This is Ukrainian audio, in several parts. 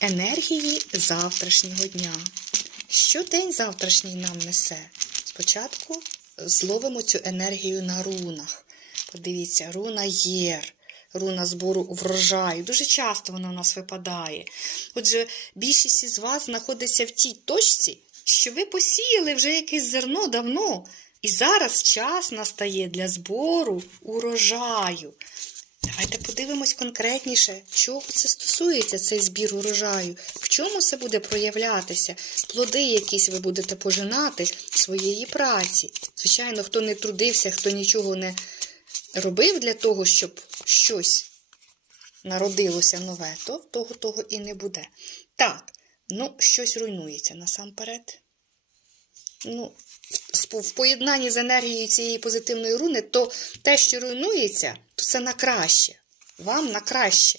енергії завтрашнього дня. Що день завтрашній нам несе? Спочатку зловимо цю енергію на рунах. Подивіться, руна єр, руна збору врожаю. Дуже часто вона у нас випадає. Отже, більшість із вас знаходиться в тій точці, що ви посіяли вже якесь зерно давно. І зараз час настає для збору урожаю. Давайте подивимось конкретніше, чого це стосується цей збір урожаю, в чому це буде проявлятися, плоди якісь ви будете пожинати своєї праці. Звичайно, хто не трудився, хто нічого не робив для того, щоб щось народилося нове, то того того і не буде. Так, ну, щось руйнується насамперед. Ну, в- поєднанні з енергією цієї позитивної руни, то те, що руйнується, то це на краще. Вам на краще.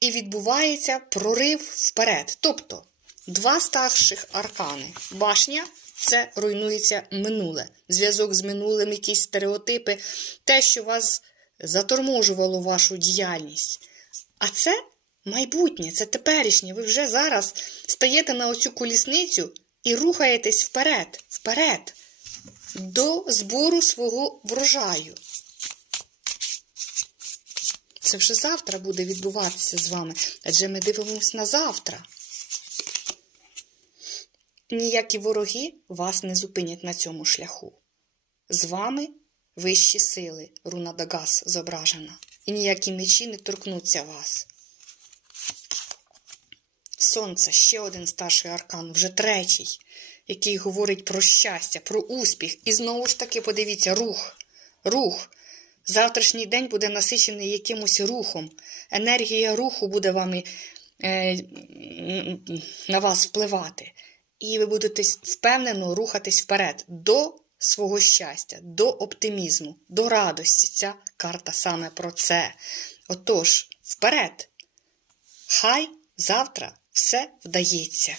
І відбувається прорив вперед. Тобто, два старших аркани. Башня це руйнується минуле. Зв'язок з минулим, якісь стереотипи, те, що вас заторможувало вашу діяльність. А це майбутнє, це теперішнє. Ви вже зараз стаєте на оцю колісницю і рухаєтесь вперед, вперед, до збору свого врожаю. Це вже завтра буде відбуватися з вами, адже ми дивимося на завтра. Ніякі вороги вас не зупинять на цьому шляху. З вами вищі сили, руна Дагас зображена, і ніякі мечі не торкнуться вас. Сонце ще один старший аркан, вже третій, який говорить про щастя, про успіх. І знову ж таки, подивіться, рух, рух. Завтрашній день буде насичений якимось рухом. Енергія руху буде вами, е, на вас впливати. І ви будете впевнено рухатись вперед до свого щастя, до оптимізму, до радості. Ця карта саме про це. Отож, вперед! Хай завтра все вдається.